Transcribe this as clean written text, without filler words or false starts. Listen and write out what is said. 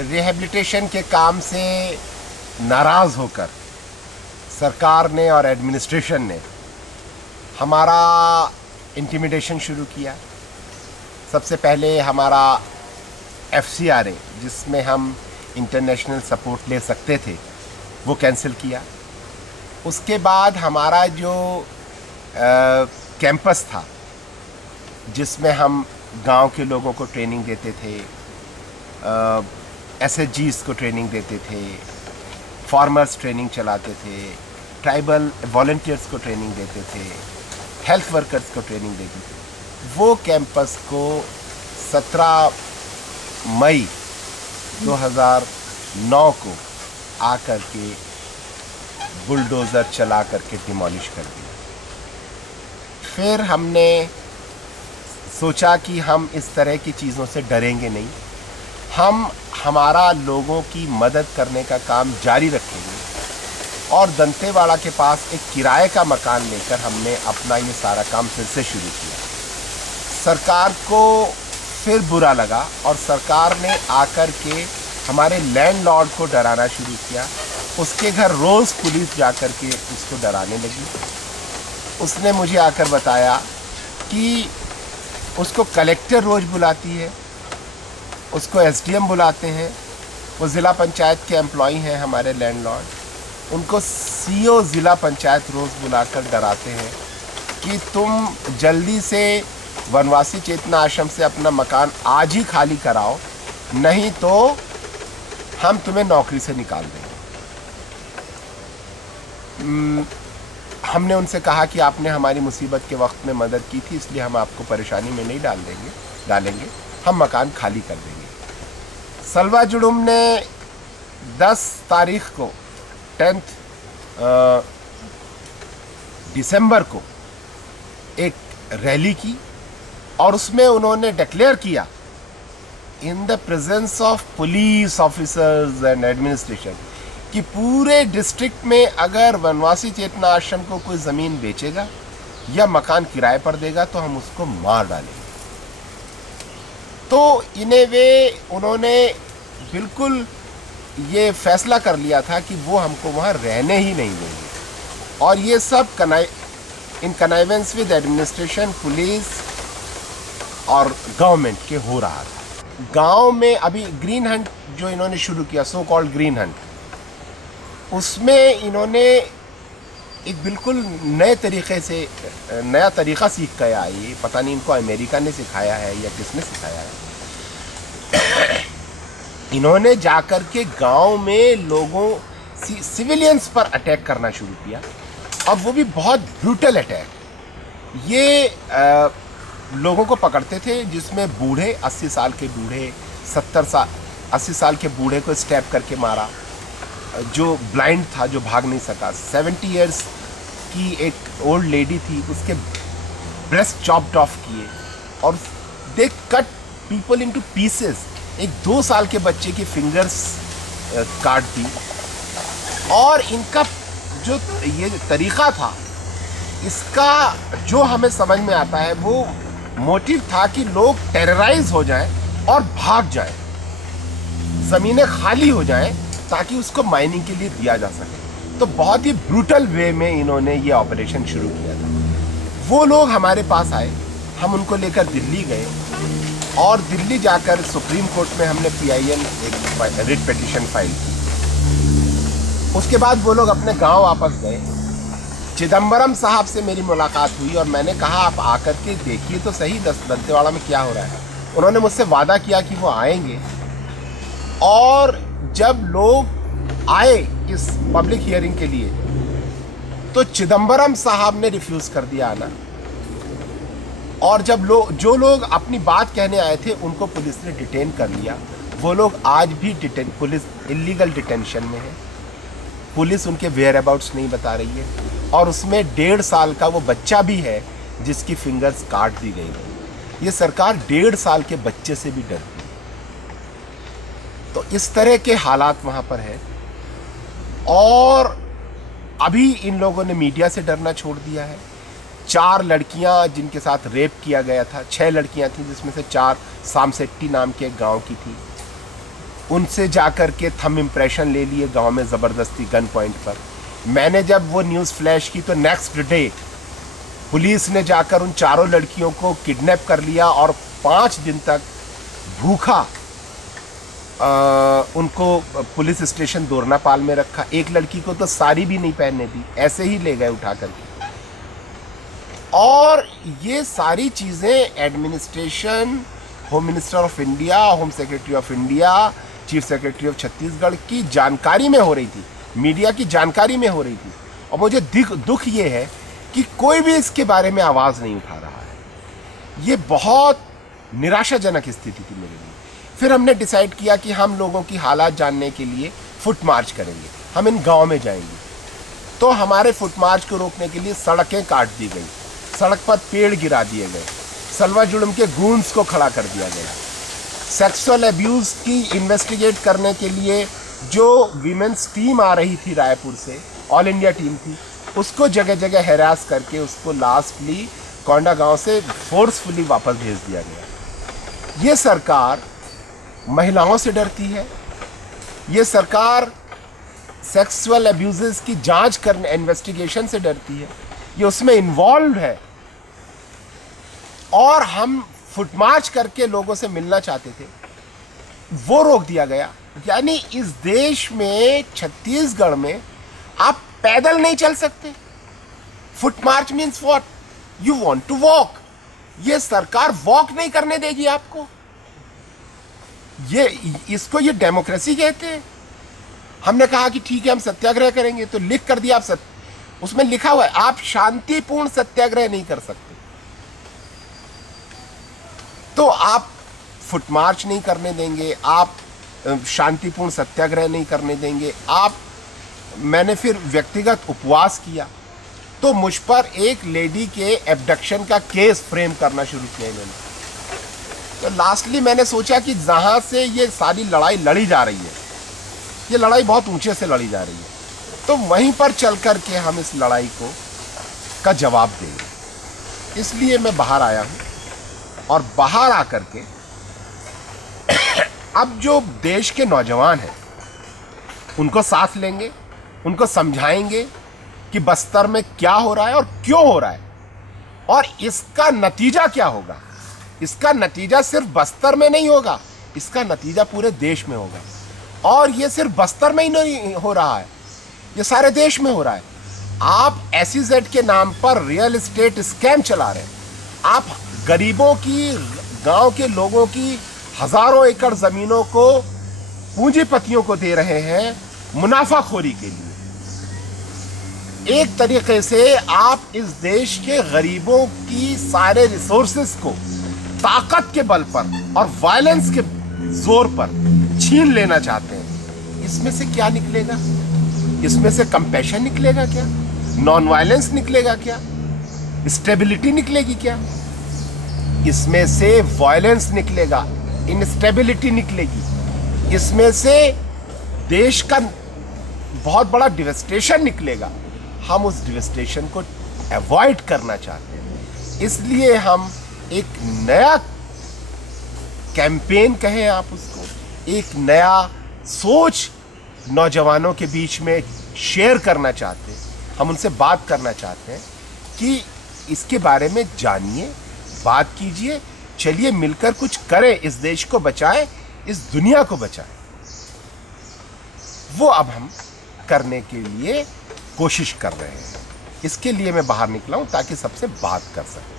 Rehabilitation के काम से नाराज़ होकर सरकार ने और एडमिनिस्ट्रेशन ने हमारा इंटिमिडेशन शुरू किया। सबसे पहले हमारा FCRA, जिसमें हम इंटरनेशनल सपोर्ट ले सकते थे, वो कैंसिल किया। उसके बाद हमारा जो कैंपस था, जिसमें हम गांव के लोगों को ट्रेनिंग देते थे, SHGs को ट्रेनिंग देते थे, फार्मर्स ट्रेनिंग चलाते थे, ट्राइबल वॉलंटियर्स को ट्रेनिंग देते थे, हेल्थ वर्कर्स को ट्रेनिंग देते थे, वो कैंपस को 17 मई 2009 को आकर के बुलडोज़र चला करके डिमोलिश कर दिया। फिर हमने सोचा कि हम इस तरह की चीज़ों से डरेंगे नहीं, हम हमारा लोगों की मदद करने का काम जारी रखेंगे। और दंतेवाड़ा के पास एक किराए का मकान लेकर हमने अपना ये सारा काम फिर से शुरू किया। सरकार को फिर बुरा लगा और सरकार ने आकर के हमारे लैंडलॉर्ड को डराना शुरू किया। उसके घर रोज़ पुलिस जाकर के उसको डराने लगी। उसने मुझे आकर बताया कि उसको कलेक्टर रोज़ बुलाती है, उसको SDM बुलाते हैं, वो ज़िला पंचायत के एम्प्लॉई हैं हमारे लैंडलॉर्ड, उनको CO ज़िला पंचायत रोज़ बुलाकर डराते हैं कि तुम जल्दी से वनवासी चेतना आश्रम से अपना मकान आज ही खाली कराओ, नहीं तो हम तुम्हें नौकरी से निकाल देंगे। हमने उनसे कहा कि आपने हमारी मुसीबत के वक्त में मदद की थी, इसलिए हम आपको परेशानी में नहीं डालेंगे, हम मकान खाली कर देंगे। सलवा जुड़ुम ने 10 तारीख को 10 दिसंबर को एक रैली की और उसमें उन्होंने डिक्लेयर किया in the presence of police officers and administration कि पूरे डिस्ट्रिक्ट में अगर वनवासी चेतना आश्रम को कोई ज़मीन बेचेगा या मकान किराए पर देगा तो हम उसको मार डालेंगे। तो इन्हें वे उन्होंने बिल्कुल ये फैसला कर लिया था कि वो हमको वहाँ रहने ही नहीं देंगे। और ये सब इन कनाइवेंस विद एडमिनिस्ट्रेशन, पुलिस और गवर्नमेंट के हो रहा था। गांव में अभी ग्रीन हंट जो इन्होंने शुरू किया, सो कॉल्ड ग्रीन हंट, उसमें इन्होंने एक बिल्कुल नए तरीक़े से नया तरीक़ा सीख कर आई। पता नहीं इनको अमेरिका ने सिखाया है या किसने सिखाया है। इन्होंने जाकर के गांव में लोगों सिविलियंस पर अटैक करना शुरू किया, और वो भी बहुत ब्रूटल अटैक। ये लोगों को पकड़ते थे जिसमें बूढ़े, 80 साल के बूढ़े, 80 साल के बूढ़े को स्टैब करके मारा, जो ब्लाइंड था, जो भाग नहीं सका। 70 इयर्स की एक ओल्ड लेडी थी, उसके ब्रेस्ट चॉप्ड ऑफ किए, और दे कट पीपल इनटू पीसेस। एक 2 साल के बच्चे की फिंगर्स काट दी। और इनका जो ये तरीक़ा था, इसका जो हमें समझ में आता है वो मोटिव था कि लोग टेरराइज हो जाएं और भाग जाएं, ज़मीनें खाली हो जाएं ताकि उसको माइनिंग के लिए दिया जा सके। तो बहुत ही ब्रूटल वे में इन्होंने ये ऑपरेशन शुरू किया था। वो लोग हमारे पास आए, हम उनको लेकर दिल्ली गए, और दिल्ली जाकर सुप्रीम कोर्ट में हमने PIL एक रिट पिटीशन फाइल की। उसके बाद वो लोग अपने गांव वापस गए। चिदम्बरम साहब से मेरी मुलाकात हुई और मैंने कहा आप आकर के देखिए तो सही दंतेवाड़ा में क्या हो रहा है। उन्होंने मुझसे वादा किया कि वो आएंगे, और जब लोग आए इस पब्लिक हियरिंग के लिए तो चिदम्बरम साहब ने रिफ्यूज़ कर दिया आना। और जब जो लोग अपनी बात कहने आए थे उनको पुलिस ने डिटेन कर लिया। वो लोग आज भी पुलिस इलीगल डिटेंशन में है। पुलिस उनके वेयर अबाउट्स नहीं बता रही है, और उसमें 1.5 साल का वो बच्चा भी है जिसकी फिंगर्स काट दी गई है। ये सरकार 1.5 साल के बच्चे से भी डरती है। तो इस तरह के हालात वहाँ पर है। और अभी इन लोगों ने मीडिया से डरना छोड़ दिया है। 4 लड़कियाँ जिनके साथ रेप किया गया था, 6 लड़कियाँ थीं जिसमें से 4 सामसेट्टी नाम के एक गांव की थी, उनसे जाकर के थंब इम्प्रेशन ले लिए गांव में ज़बरदस्ती गन पॉइंट पर। मैंने जब वो न्यूज़ फ्लैश की तो नेक्स्ट डे पुलिस ने जाकर उन चारों लड़कियों को किडनैप कर लिया और 5 दिन तक भूखा उनको पुलिस स्टेशन दोरनापाल में रखा। एक लड़की को तो साड़ी भी नहीं पहनने दी, ऐसे ही ले गए उठा करके। और ये सारी चीज़ें administration, home minister of India, home secretary of India, chief secretary of Chhattisgarh की जानकारी में हो रही थी, मीडिया की जानकारी में हो रही थी। और मुझे दुख ये है कि कोई भी इसके बारे में आवाज़ नहीं उठा रहा है। ये बहुत निराशाजनक स्थिति थी मेरे लिए। फिर हमने डिसाइड किया कि हम लोगों की हालात जानने के लिए फुट मार्च करेंगे, हम इन गांव में जाएंगे। तो हमारे फुट मार्च को रोकने के लिए सड़कें काट दी गई, सड़क पर पेड़ गिरा दिए गए, सलवा जुड़म के गूंड्स को खड़ा कर दिया गया। सेक्सुअल अब्यूज़ की इन्वेस्टिगेट करने के लिए जो वीमेंस टीम आ रही थी रायपुर से, ऑल इंडिया टीम थी, उसको जगह जगह हैरास करके उसको लास्टली कोंडागांव से फोर्सफुली वापस भेज दिया गया। ये सरकार महिलाओं से डरती है, ये सरकार सेक्सुअल अब्यूजेस की जांच करने, इन्वेस्टिगेशन से डरती है, ये उसमें इन्वॉल्व है। और हम फुट मार्च करके लोगों से मिलना चाहते थे, वो रोक दिया गया। यानी इस देश में, छत्तीसगढ़ में आप पैदल नहीं चल सकते। Foot march means what? You want to walk. ये सरकार वॉक नहीं करने देगी आपको। इसको ये डेमोक्रेसी कहते हैं। हमने कहा कि ठीक है हम सत्याग्रह करेंगे, तो लिख कर दिया आप उसमें लिखा हुआ है आप शांतिपूर्ण सत्याग्रह नहीं कर सकते। तो आप फुट मार्च नहीं करने देंगे, आप शांतिपूर्ण सत्याग्रह नहीं करने देंगे आप। मैंने फिर व्यक्तिगत उपवास किया, तो मुझ पर एक लेडी के एब्डक्शन का केस फ्रेम करना शुरू किया इन्होंने। तो लास्टली मैंने सोचा कि जहाँ से ये सारी लड़ाई लड़ी जा रही है, ये लड़ाई बहुत ऊंचे से लड़ी जा रही है, तो वहीं पर चल कर के हम इस लड़ाई का जवाब देंगे। इसलिए मैं बाहर आया हूँ। और बाहर आकर के अब जो देश के नौजवान हैं उनको साथ लेंगे, उनको समझाएंगे कि बस्तर में क्या हो रहा है और क्यों हो रहा है, और इसका नतीजा क्या होगा। इसका नतीजा सिर्फ बस्तर में नहीं होगा, इसका नतीजा पूरे देश में होगा। और ये सिर्फ बस्तर में ही नहीं हो रहा है, ये सारे देश में हो रहा है। आप SEZ के नाम पर रियल एस्टेट स्कैम चला रहे हैं। आप गरीबों की, गांव के लोगों की हजारों एकड़ जमीनों को पूंजीपतियों को दे रहे हैं मुनाफाखोरी के लिए। एक तरीके से आप इस देश के गरीबों की सारे रिसोर्सेस को ताकत के बल पर और वायलेंस के जोर पर छीन लेना चाहते हैं। इसमें से क्या निकलेगा? इसमें से कंपैशन निकलेगा क्या? नॉन वायलेंस निकलेगा क्या? स्टेबिलिटी निकलेगी क्या? इसमें से वायलेंस निकलेगा, इनस्टेबिलिटी निकलेगी, इसमें से देश का बहुत बड़ा डिवेस्टेशन निकलेगा। हम उस डिवेस्टेशन को अवॉइड करना चाहते हैं। इसलिए हम एक नया कैंपेन कहें आप उसको, एक नया सोच नौजवानों के बीच में शेयर करना चाहते हैं। हम उनसे बात करना चाहते हैं कि इसके बारे में जानिए, बात कीजिए, चलिए मिलकर कुछ करें, इस देश को बचाएं, इस दुनिया को बचाएं। वो अब हम करने के लिए कोशिश कर रहे हैं। इसके लिए मैं बाहर निकला हूं ताकि सबसे बात कर सकूं।